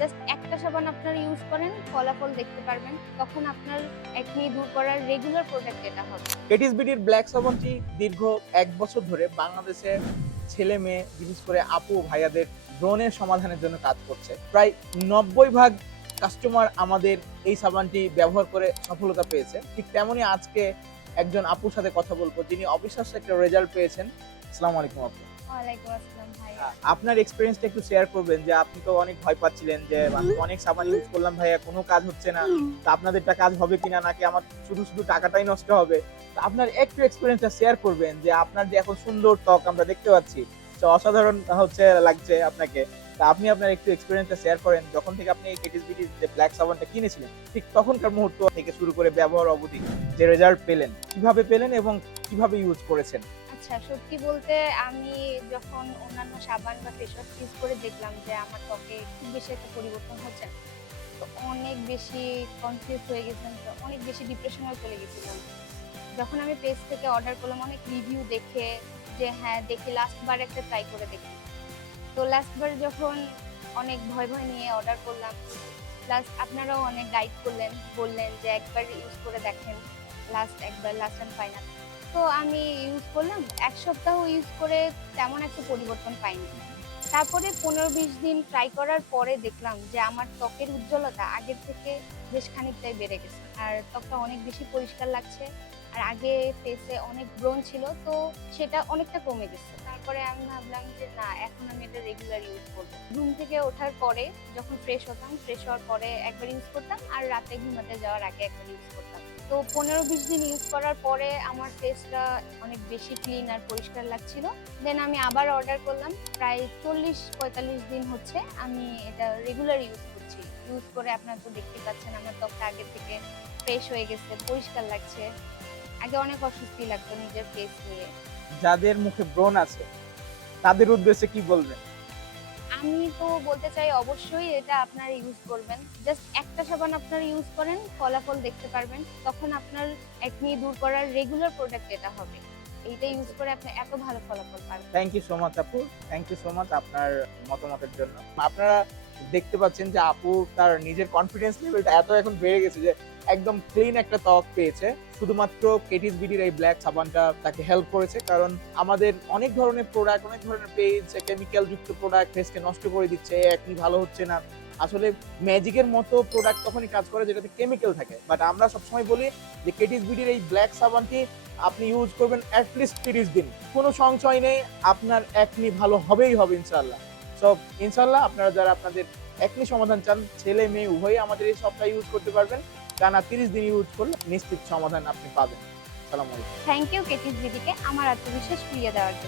Just একটা সাবান আপনারা ইউজ করেন, ফলাফল দেখতে পারবেন। তখন আপনার একনি দূর করার রেগুলার প্রোডাক্ট এটা হবে। কেটিস বিডির ব্ল্যাক সাবানটি দীর্ঘ ১ বছর ধরে বাংলাদেশে ছেলে মেয়ে বিশেষ করে আপু ও ভাইয়াদের ব্রণের সমাধানের জন্য কাজ করছে। প্রায় ৯০ ভাগ কাস্টমার আমাদের এই সাবানটি ব্যবহার করে সফলতা পেয়েছে। ঠিক তেমনই আজকে একজন আপুর সাথে কথা বলবো যিনি অবিশ্বাস্য একটা রেজাল্ট পেয়েছেন। আসসালামু আলাইকুম আপু। ওয়ালাইকুম আসসালাম ভাইয়া। আপনার এক্সপেরিয়েন্সটা একটু শেয়ার করবেন যে আপনি তো অনেক ভয় পাচ্ছিলেন যে আমি তো অনেক সাবান ইউজ করলাম ভাইয়া, কোনো কাজ হচ্ছে না, তো আপনাদেরটা কাজ হবে কিনা নাকি আমার শুধু শুধু টাকাটাই নষ্ট হবে। তো আপনার একটু এক্সপেরিয়েন্সটা শেয়ার করবেন যে আপনার যে এখন সুন্দর ত্বক আমরা দেখতে পাচ্ছি, তো অসাধারণ লাগছে আপনাকে। তা আপনি আপনার একটু এক্সপেরিয়েন্সটা শেয়ার করেন যখন থেকে আপনি এই কেটিস বিটির যে ব্ল্যাক সাবানটা কিনেছিলেন ঠিক তখনকার মুহূর্ত থেকে শুরু করে ব্যবহার অবধি যে রেজাল্ট পেলেন, কিভাবে পেলেন এবং কিভাবে ইউজ করেছেন। আচ্ছা, সত্যি বলতে আমি যখন অন্যান্য সাবান বা ফেস ওয়াশ ইউজ করে দেখলাম যে আমার ত্বকে খুব বেশি একটা পরিবর্তন হচ্ছে না। তো অনেক বেশি কনফিউজ হয়ে গেছিলাম, তো অনেক বেশি ডিপ্রেশনেও চলে গেছিলাম। যখন আমি পেজ থেকে অর্ডার করলাম অনেক রিভিউ দেখে, যে হ্যাঁ দেখি লাস্ট বার একটা ট্রাই করে দেখি। তো লাস্ট বার যখন অনেক ভয় ভয় নিয়ে অর্ডার করলাম, প্লাস আপনারাও অনেক গাইড করলেন, বললেন যে একবার ইউজ করে দেখেন, একবার লাস্ট এন্ড ফাইনাল। তো আমি ইউজ করলাম, ১ সপ্তাহ ইউজ করে তেমন একটা পরিবর্তন পাইনি। তারপরে ১৫-২০ দিন ট্রাই করার পরে দেখলাম যে আমার ত্বকের উজ্জ্বলতা আগের থেকে বেশ খানিকটাই বেড়ে গেছে। আর ত্বকটা অনেক বেশি পরিষ্কার লাগছে। আর আগে ফেসে অনেক ব্রণ ছিল, তো সেটা অনেকটা কমে গেছে। তারপরে আমি ভাবলাম যে না, এখন আমি এটা রেগুলার ইউজ করব। ঘুম থেকে ওঠার পরে যখন ফ্রেশ হতাম, ফ্রেশ হওয়ার পরে একবার ইউজ করতাম আর রাতে ঘুমাতে যাওয়ার আগে একবার ইউজ করতাম। তো ১৫-২০ দিন ইউজ করার পরে আমার ফেসটা অনেক বেশি ক্লিন আর পরিষ্কার লাগছিল। দেন আমি আবার অর্ডার করলাম। প্রায় ৪০-৪৫ দিন হচ্ছে আমি এটা রেগুলার ইউজ করছি। ইউজ করে আপনারা তো দেখতেই পাচ্ছেন আমার ত্বকটা আগের থেকে ফ্রেশ হয়ে গেছে, পরিষ্কার লাগছে। আগে অনেক অস্বস্তি লাগতো নিজের ফেস নিয়ে। যাদের মুখে ব্রণ আছে তাদের উদ্দেশ্যে কি বলবেন? আমি তো বলতে চাই অবশ্যই এটা আপনারা ইউজ করবেন। জাস্ট একটা সাবান আপনারা ইউজ করেন, ফলাফল দেখতে পারবেন। তখন আপনার একনি দূর করার রেগুলার প্রোডাক্ট এটা হবে। এইটা ইউজ করে আপনি এত ভালো ফলাফল পাবেন। থ্যাংক ইউ সো মাচ আপু। থ্যাংক ইউ সো মাচ আপনার মতামতের জন্য। আপনারা দেখতে পাচ্ছেন যে আপু তার নিজের কনফিডেন্স লেভেলটা এত এখন বেড়ে গেছে যে একদম ক্লিন একটা ত্বক পেয়েছে। শুধুমাত্র কেটিস বিডির এই ব্ল্যাক সাবানটা তাকে হেল্প করেছে। কারণ আমাদের অনেক ধরনের প্রোডাক্ট, অনেক ধরনের পেজ কেমিক্যাল যুক্ত প্রোডাক্ট ফেসকে নষ্ট করে দিচ্ছে, একনি ভালো হচ্ছে না। আসলে ম্যাজিকের মতো প্রোডাক্ট তখনই কাজ করে যেটাতে কেমিক্যাল থাকে। বাট আমরা সবসময় বলি যে কেটিস বিডির এই ব্ল্যাক সাবানটি আপনি ইউজ করবেন অ্যাটলিস্ট ৩০ দিন। কোনো সংশয় নেই, আপনার একনি ভালো হবেই হবে ইনশাআল্লাহ। সো ইনশাআল্লাহ আপনারা যারা আপনাদের একনি সমাধান চান, ছেলে মেয়ে উভয়ই আমাদের এই সবটা ইউজ করতে পারবেন। টানা ৩০ দিন ইউজ করলে নিশ্চিত সমাধান আপনি পাবেন। আসসালামু আলাইকুম। থ্যাংক ইউ কেটিস দিদিকে আমার আত্মবিশ্বাস ফিরিয়ে দেওয়ার জন্য।